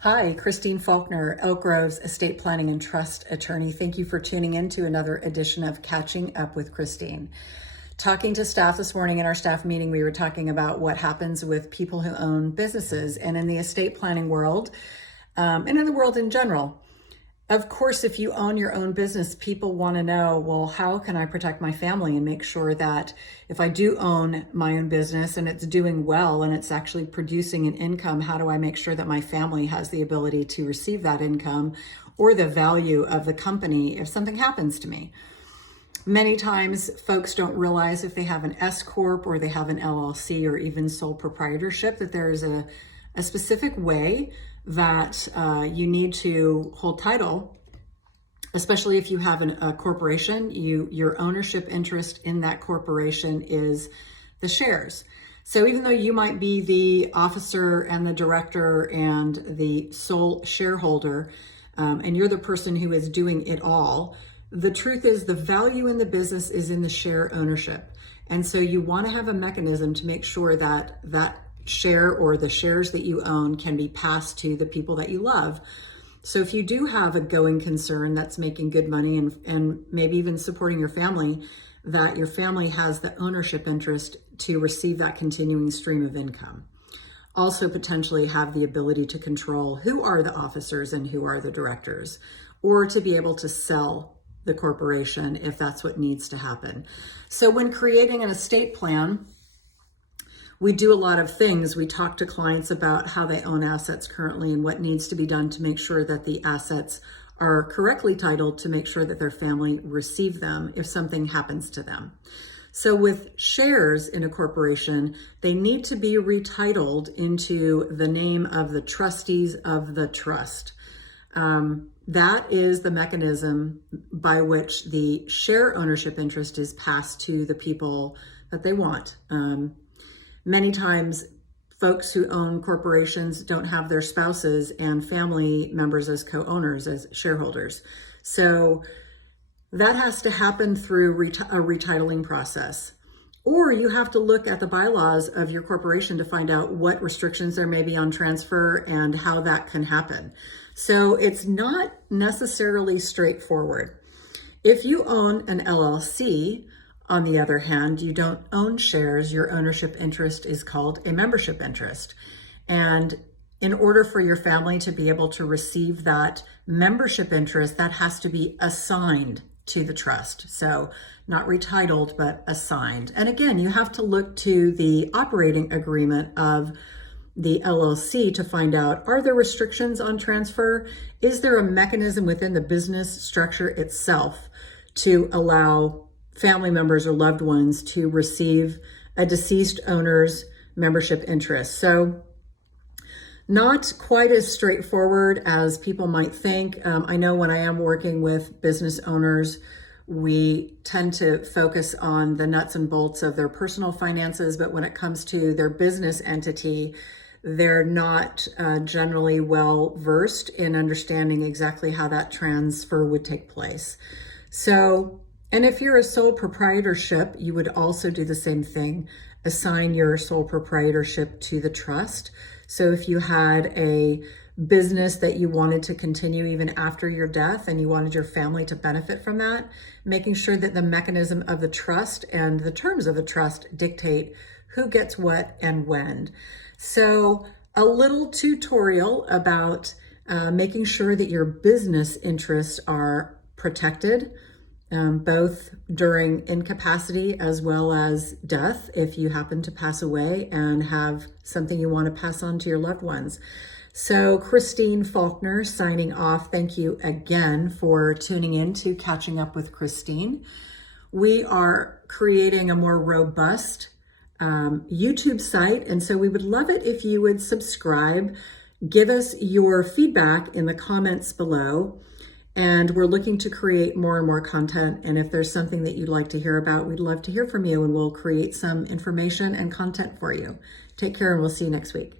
Hi, Christine Faulkner, Elk Grove's estate planning and trust attorney. Thank you for tuning in to another edition of Catching Up with Christine. Talking to staff this morning in our staff meeting, we were talking about what happens with people who own businesses and in the estate planning world, and in the world in general. Of course, if you own your own business, people want to know, well, how can I protect my family and make sure that if I do own my own business and it's doing well and it's actually producing an income, how do I make sure that my family has the ability to receive that income or the value of the company if something happens to me? Many times folks don't realize if they have an S Corp or they have an LLC or even sole proprietorship that there is a specific way that you need to hold title, especially if you have a corporation. Your ownership interest in that corporation is the shares. So even though you might be the officer and the director and the sole shareholder, and you're the person who is doing it all, the truth is the value in the business is in the share ownership. And so you want to have a mechanism to make sure that that share or the shares that you own can be passed to the people that you love. So if you do have a going concern that's making good money and maybe even supporting your family, that your family has the ownership interest to receive that continuing stream of income. Also potentially have the ability to control who are the officers and who are the directors, or to be able to sell the corporation if that's what needs to happen. So when creating an estate plan, we do a lot of things. We talk to clients about how they own assets currently and what needs to be done to make sure that the assets are correctly titled to make sure that their family receive them if something happens to them. So with shares in a corporation, they need to be retitled into the name of the trustees of the trust. That is the mechanism by which the share ownership interest is passed to the people that they want. Many times, folks who own corporations don't have their spouses and family members as co-owners, as shareholders. So that has to happen through a retitling process. Or you have to look at the bylaws of your corporation to find out what restrictions there may be on transfer and how that can happen. So it's not necessarily straightforward. If you own an LLC, on the other hand, you don't own shares. Your ownership interest is called a membership interest. And in order for your family to be able to receive that membership interest, that has to be assigned to the trust. So not retitled, but assigned. And again, you have to look to the operating agreement of the LLC to find out, are there restrictions on transfer? Is there a mechanism within the business structure itself to allow family members or loved ones to receive a deceased owner's membership interest? So not quite as straightforward as people might think. I know when I am working with business owners, we tend to focus on the nuts and bolts of their personal finances, but when it comes to their business entity, they're not generally well versed in understanding exactly how that transfer would take place. So, and if you're a sole proprietorship, you would also do the same thing, assign your sole proprietorship to the trust. So if you had a business that you wanted to continue even after your death and you wanted your family to benefit from that, making sure that the mechanism of the trust and the terms of the trust dictate who gets what and when. So a little tutorial about making sure that your business interests are protected, both during incapacity as well as death, if you happen to pass away and have something you want to pass on to your loved ones. So Christine Faulkner signing off. Thank you again for tuning in to Catching Up with Christine. We are creating a more robust YouTube site, and so we would love it if you would subscribe, give us your feedback in the comments below. And we're looking to create more and more content. And if there's something that you'd like to hear about, we'd love to hear from you, and we'll create some information and content for you. Take care, and we'll see you next week.